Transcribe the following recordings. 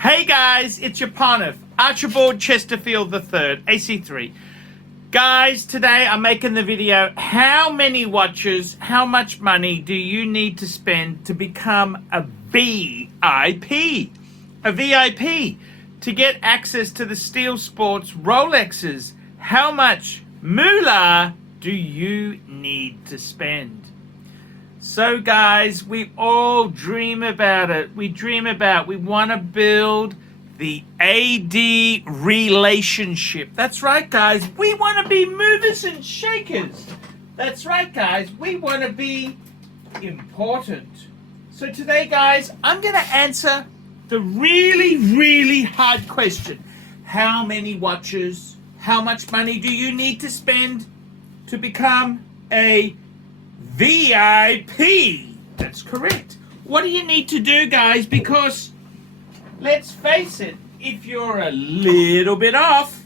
Hey guys, it's your partner, Archibald Chesterfield III, AC3. Guys, today I'm making the video, how many watches, how much money do you need to spend to become a VIP? A VIP, to get access to the Steel Sports Rolexes. How much moolah do you need to spend? So guys, we all dream about it. We want to build the AD relationship. That's right, guys. We want to be movers and shakers. That's right, guys. We want to be important. So today, guys, I'm going to answer the really hard question. How many watches, how much money do you need to spend to become a VIP? That's correct. What do you need to do, guys? Because let's face it, if you're a little bit off,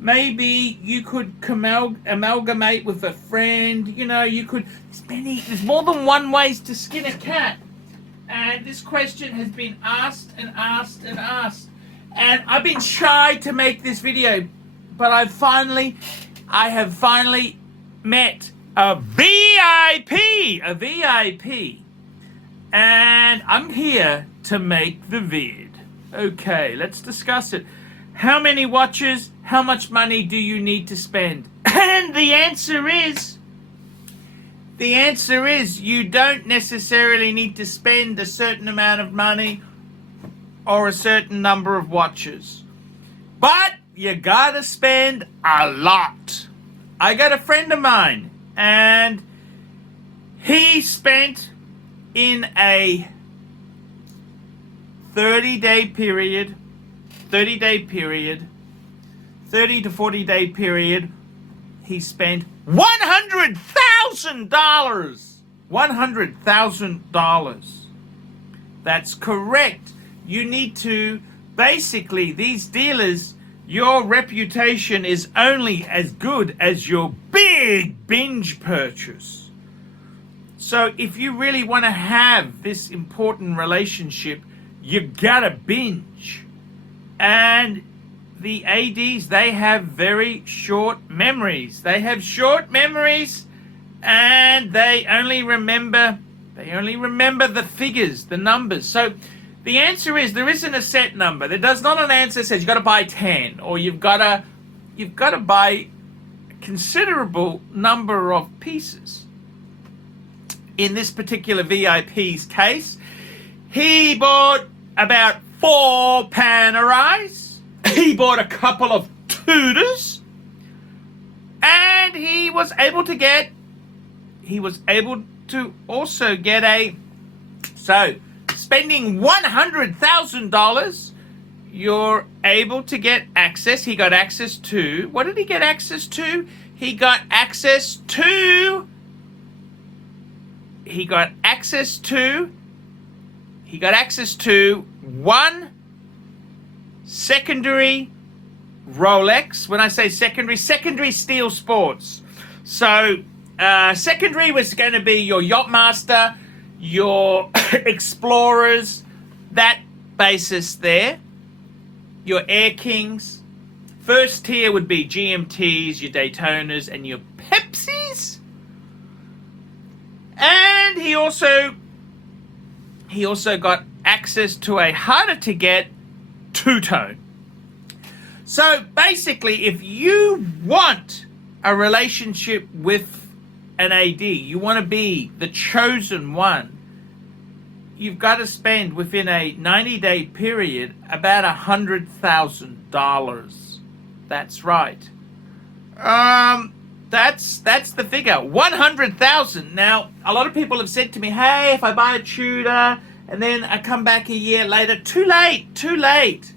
maybe you could amalgamate with a friend. You know, you could there's more than one ways to skin a cat. And this question has been asked and asked and asked. And I've been shy to make this video, but I have finally met a VIP, and I'm here to make the vid. Okay, let's discuss it. How many watches, how much money do you need to spend? And the answer is you don't necessarily need to spend a certain amount of money or a certain number of watches, but you gotta spend a lot. I got a friend of mine, and he spent in a 30 to 40 day period, he spent $100,000. $100,000. That's correct. You need to, basically, these dealers, your reputation is only as good as your big binge purchase. So if you really want to have this important relationship, you gotta binge. And the ADs, they have very short memories. And they only remember the figures, the numbers. So the answer is there isn't a set number. There does not an answer that says you've got to buy 10 or you've got to buy a considerable number of pieces. In this particular VIP's case, he bought about 4 Panerais. He bought a couple of Tudors, and he was able to also get spending $100,000, you're able to get access. He got access to, what did he get access to? He got access to one secondary Rolex. When I say secondary Steel Sports. So secondary was going to be your Yachtmaster, your Explorers, that basis there, your Air Kings. First tier would be GMTs, your Daytonas, and your Pepsis. And he also got access to a harder to get two-tone. So basically, if you want a relationship with an AD, you want to be the chosen one, you've got to spend within a 90-day period about $100,000. That's right. That's the figure, $100,000. Now, a lot of people have said to me, hey, if I buy a Tudor and then I come back a year later, too late.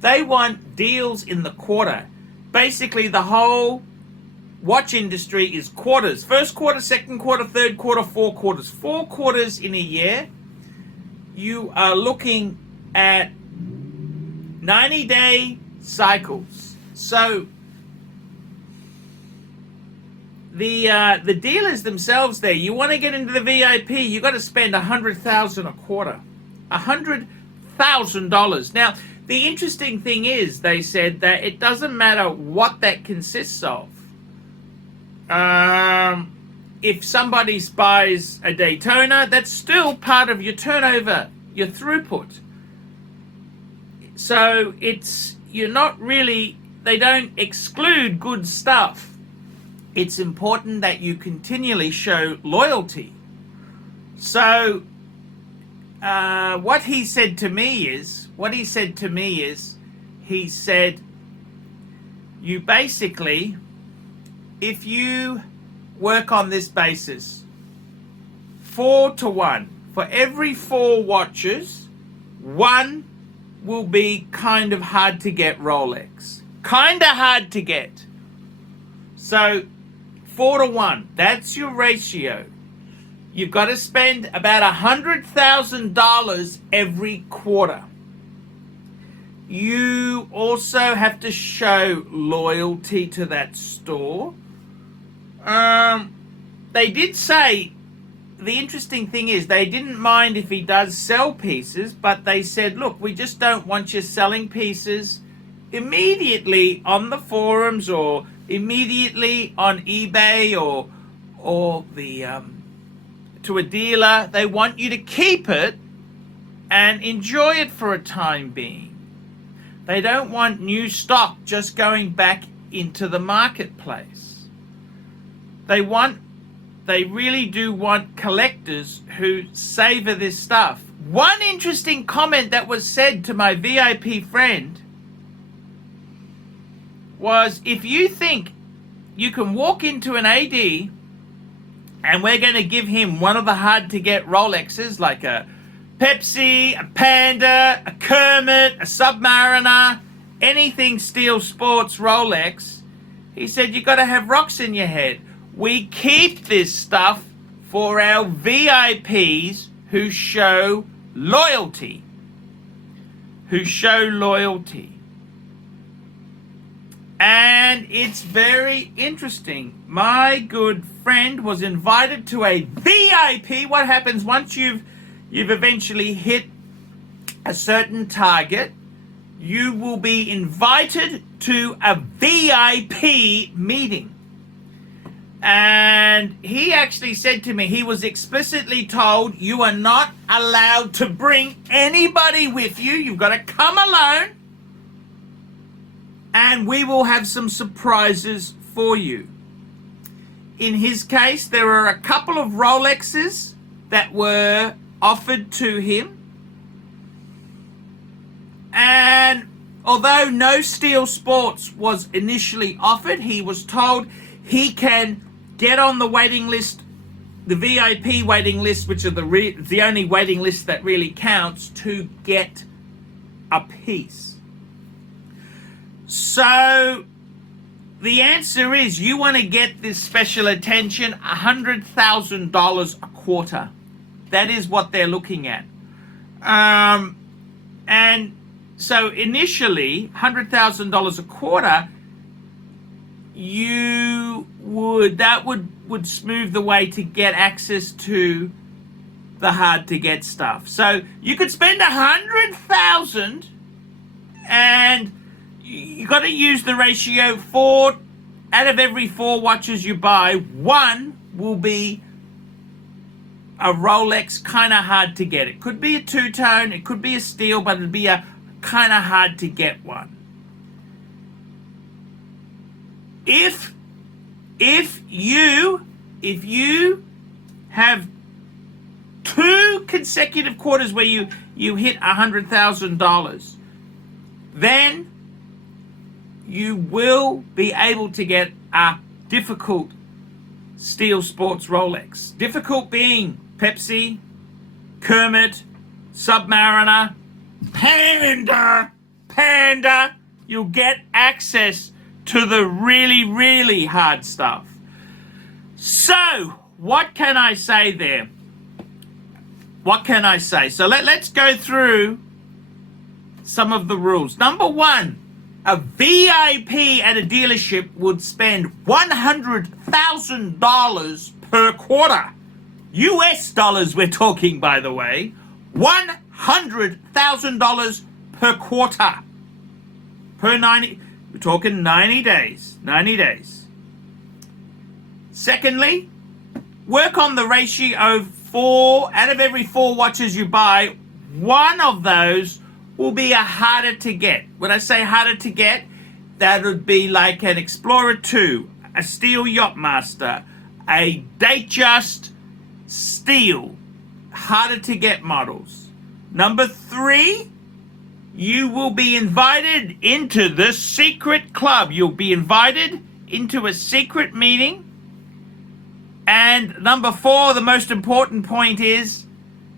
They want deals in the quarter. Basically, the whole watch industry is quarters. First quarter, second quarter, third quarter, 4 quarters. 4 quarters in a year. You are looking at 90-day cycles. So the dealers themselves there, you want to get into the VIP, you got to spend $100,000 a quarter. $100,000. Now, the interesting thing is, they said that it doesn't matter what that consists of. If somebody buys a Daytona, that's still part of your turnover, your throughput. So you're not really, they don't exclude good stuff. It's important that you continually show loyalty. So what he said to me is, he said, you basically, if you work on this basis, 4-to-1, for every 4 watches, 1 will be kind of hard to get Rolex. Kind of hard to get. So 4-to-1, that's your ratio. You've got to spend about $100,000 every quarter. You also have to show loyalty to that store. They did say, the interesting thing is, they didn't mind if he does sell pieces, but they said, look, we just don't want you selling pieces immediately on the forums or immediately on eBay or the to a dealer. They want you to keep it and enjoy it for a time being. They don't want new stock just going back into the marketplace. They really do want collectors who savor this stuff. One interesting comment that was said to my VIP friend was, if you think you can walk into an AD and we're going to give him one of the hard-to-get Rolexes, like a Pepsi, a Panda, a Kermit, a Submariner, anything Steel Sports Rolex, he said, you got to have rocks in your head. We keep this stuff for our VIPs who show loyalty. And it's very interesting. My good friend was invited to a VIP. What happens once you've eventually hit a certain target? You will be invited to a VIP meeting. And he actually said to me, he was explicitly told, you are not allowed to bring anybody with you. You've got to come alone. And we will have some surprises for you. In his case, there were a couple of Rolexes that were offered to him. And although no Steel Sports was initially offered, he was told he can get on the waiting list, the VIP waiting list, which are the only waiting list that really counts, to get a piece. So the answer is, you want to get this special attention, $100,000 a quarter. That is what they're looking at. And so initially, $100,000 a quarter, that would smooth the way to get access to the hard to get stuff. So you could spend $100,000 and you got to use the ratio 4 out of every 4 watches you buy, 1 will be a Rolex, kind of hard to get. It could be a two-tone, it could be a steel, but it'd be a kind of hard to get one. If you have 2 consecutive quarters where you hit $100,000, then you will be able to get a difficult Steel Sports Rolex. Difficult being Pepsi, Kermit, Submariner, Panda. You'll get access to the really, really hard stuff. So, what can I say there? What can I say? So let's go through some of the rules. Number 1, a VIP at a dealership would spend $100,000 per quarter. US dollars we're talking, by the way. $100,000 per quarter. Per 90, we're talking 90 days. 90 days. Secondly, work on the ratio of 4 out of every 4 watches you buy, one of those will be a harder to get. When I say harder to get, that would be like an Explorer 2, a Steel Yachtmaster, a Datejust Steel, harder to get models. Number 3, you will be invited into the secret club. You'll be invited into a secret meeting. And number 4, the most important point is,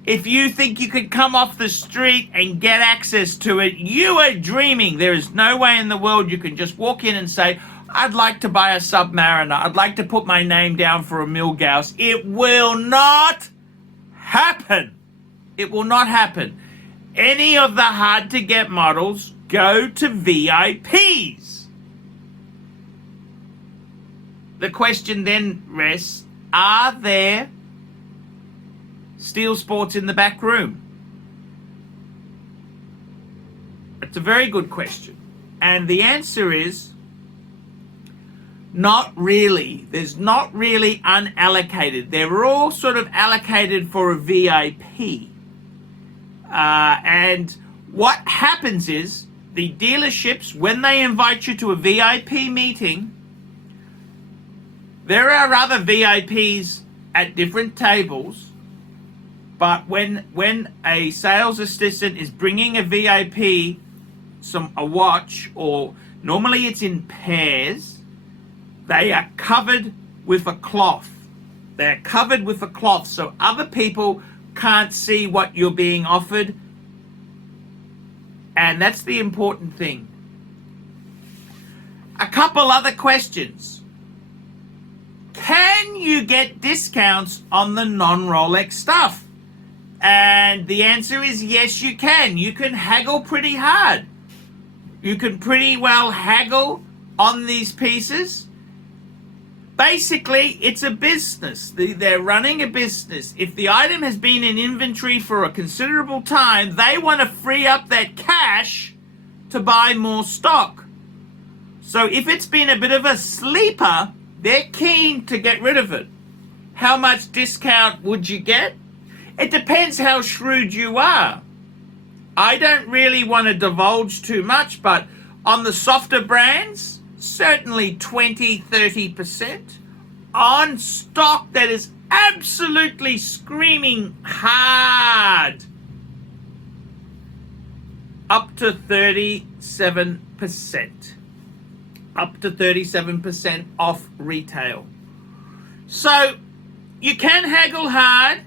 if you think you could come off the street and get access to it, you are dreaming. There is no way in the world you can just walk in and say, I'd like to buy a Submariner. I'd like to put my name down for a Milgauss. It will not happen. It will not happen. Any of the hard-to-get models go to VIPs. The question then rests, are there Steel Sports in the back room? It's a very good question. And the answer is not really. There's not really unallocated. They're all sort of allocated for a VIP. And what happens is the dealerships, when they invite you to a VIP meeting, there are other VIPs at different tables. But when a sales assistant is bringing a VIP a watch, or normally it's in pairs, they are covered with a cloth. They're covered with a cloth so other people can't see what you're being offered. And that's the important thing. A couple other questions. Can you get discounts on the non-Rolex stuff? And the answer is yes, you can. You can haggle pretty hard. You can pretty well haggle on these pieces. Basically, it's a business. They're running a business. If the item has been in inventory for a considerable time, they want to free up that cash to buy more stock. So if it's been a bit of a sleeper, they're keen to get rid of it. How much discount would you get? It depends how shrewd you are. I don't really want to divulge too much, but on the softer brands, certainly 20-30%. On stock that is absolutely screaming hard, up to 37%. Up to 37% off retail. So you can haggle hard.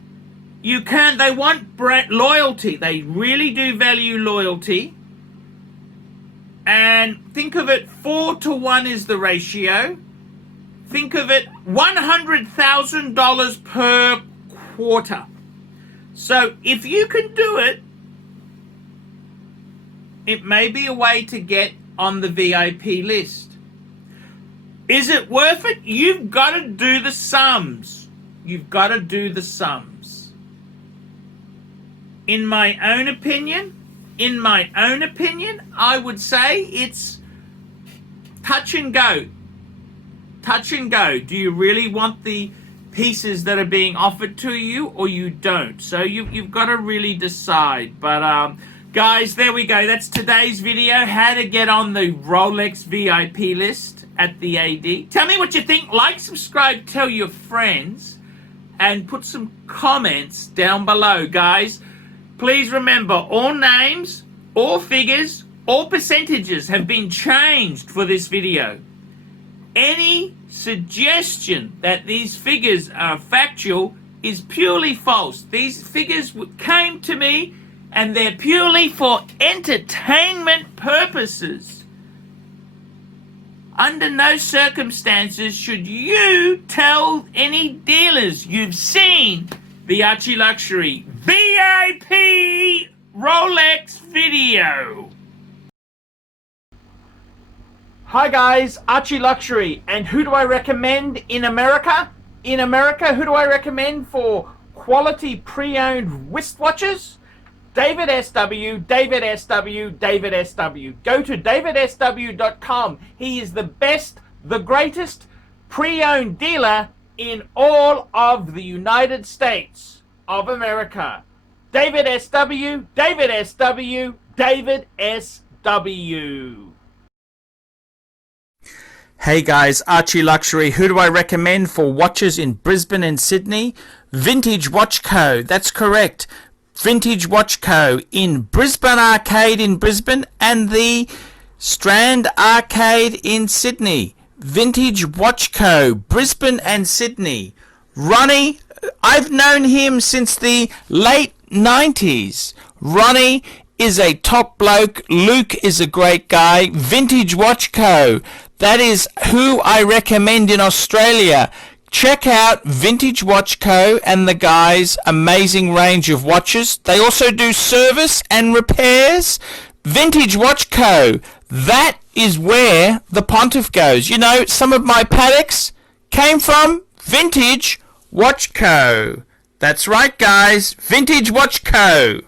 You can. They want brand loyalty. They really do value loyalty. And think of it, 4-to-1 is the ratio. Think of it, $100,000 per quarter. So if you can do it, it may be a way to get on the VIP list. Is it worth it? You've got to do the sums. You've got to do the sums. In my own opinion, I would say it's touch and go. Touch and go. Do you really want the pieces that are being offered to you, or you don't? So you've got to really decide. But guys, there we go. That's today's video. How to get on the Rolex VIP list at the AD. Tell me what you think. Like, subscribe, tell your friends, and put some comments down below, guys. Please remember, all names, all figures, all percentages have been changed for this video. Any suggestion that these figures are factual is purely false. These figures came to me and they're purely for entertainment purposes. Under no circumstances should you tell any dealers you've seen the ArchieLuxury VIP Rolex video. Hi guys, ArchieLuxury, and who do I recommend in America? Who do I recommend for quality pre-owned wristwatches? David SW, David SW, David SW. Go to davidsw.com. He is the best, the greatest pre-owned dealer in all of the United States of America. David SW, David SW, David SW. Hey guys, Archie Luxury. Who do I recommend for watches in Brisbane and Sydney? Vintage Watch Co. That's correct. Vintage Watch Co. in Brisbane Arcade in Brisbane and the Strand Arcade in Sydney. Vintage Watch Co. Brisbane and Sydney. Ronnie, I've known him since the late 90s. Ronnie is a top bloke. Luke is a great guy. Vintage Watch Co. That is who I recommend in Australia. Check out Vintage Watch Co. and the guys' amazing range of watches. They also do service and repairs. Vintage Watch Co. That is where the Pontiff goes. You know, some of my Pateks came from Vintage Watch Co. That's right, guys. Vintage Watch Co.